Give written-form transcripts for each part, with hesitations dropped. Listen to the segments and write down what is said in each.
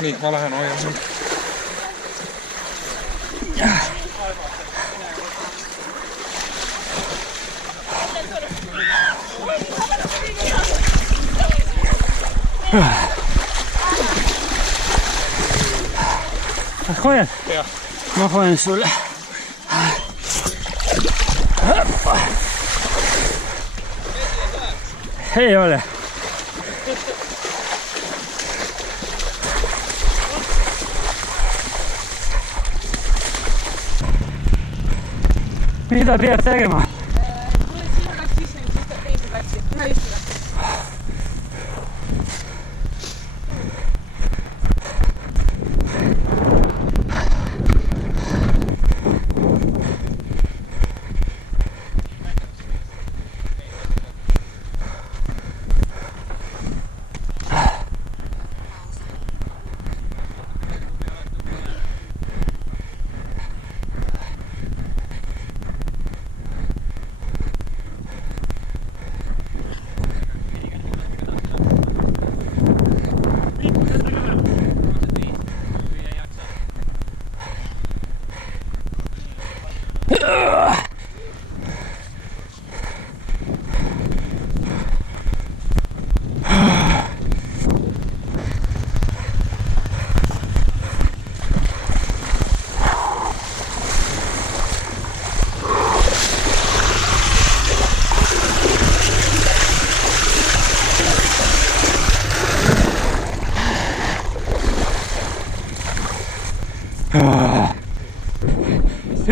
Nii, ma lähen hoian sind. Hoian? Jah. Ma hoian sulle. Ei ole. Mida peab tegema? Tule sina läks sisse, siis ta teise läksi. Ühe istuda.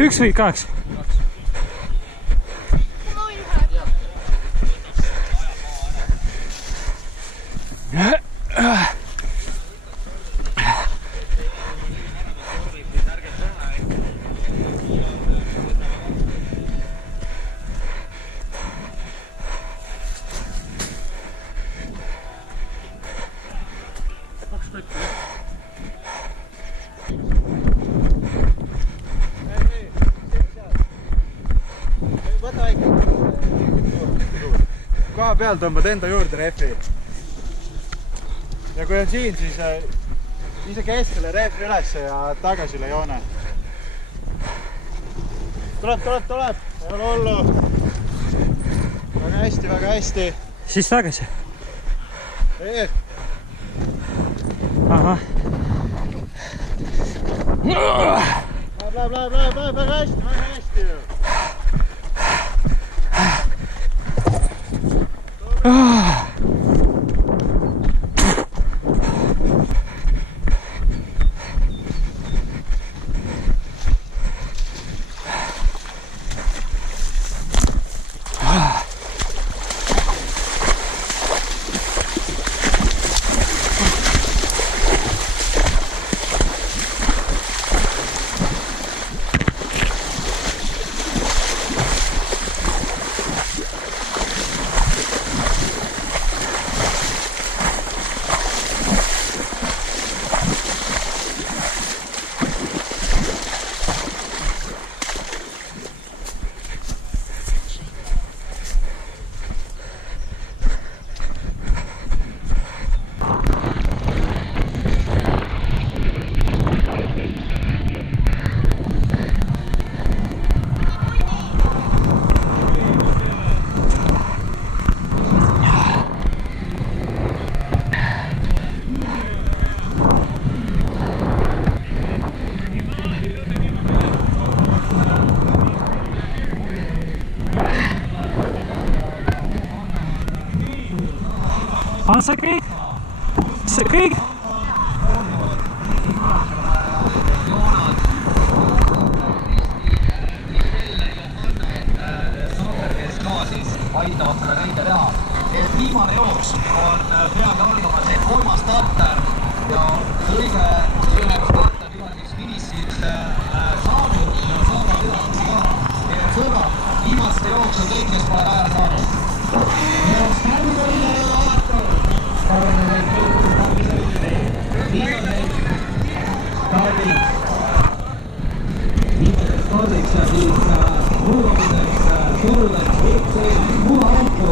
Üks või kaks? Koha peal tõmbad enda juurde rehvi. Ja kui on siin, siis ise keskele rehvi üles ja tagasi üle joone. Tuleb. Ei ole hullu. Väga hästi. Siis tagasi. Ees. Ahah. Läheb, väga hästi. On see kõik? See kõik? aitavad seda kõike teha. Et viimane jooks on peagi algamas see 3. starter ja kõige õnnelik starter juba siis finissid saanud ja saavad edasi ka. Et sõbrad, viimaste jooksu kõik, kes pole vähe saanud. Ja stardid on üle avatud. Viimaseks stardiks ja siis murramiseks turudeks, muralampu.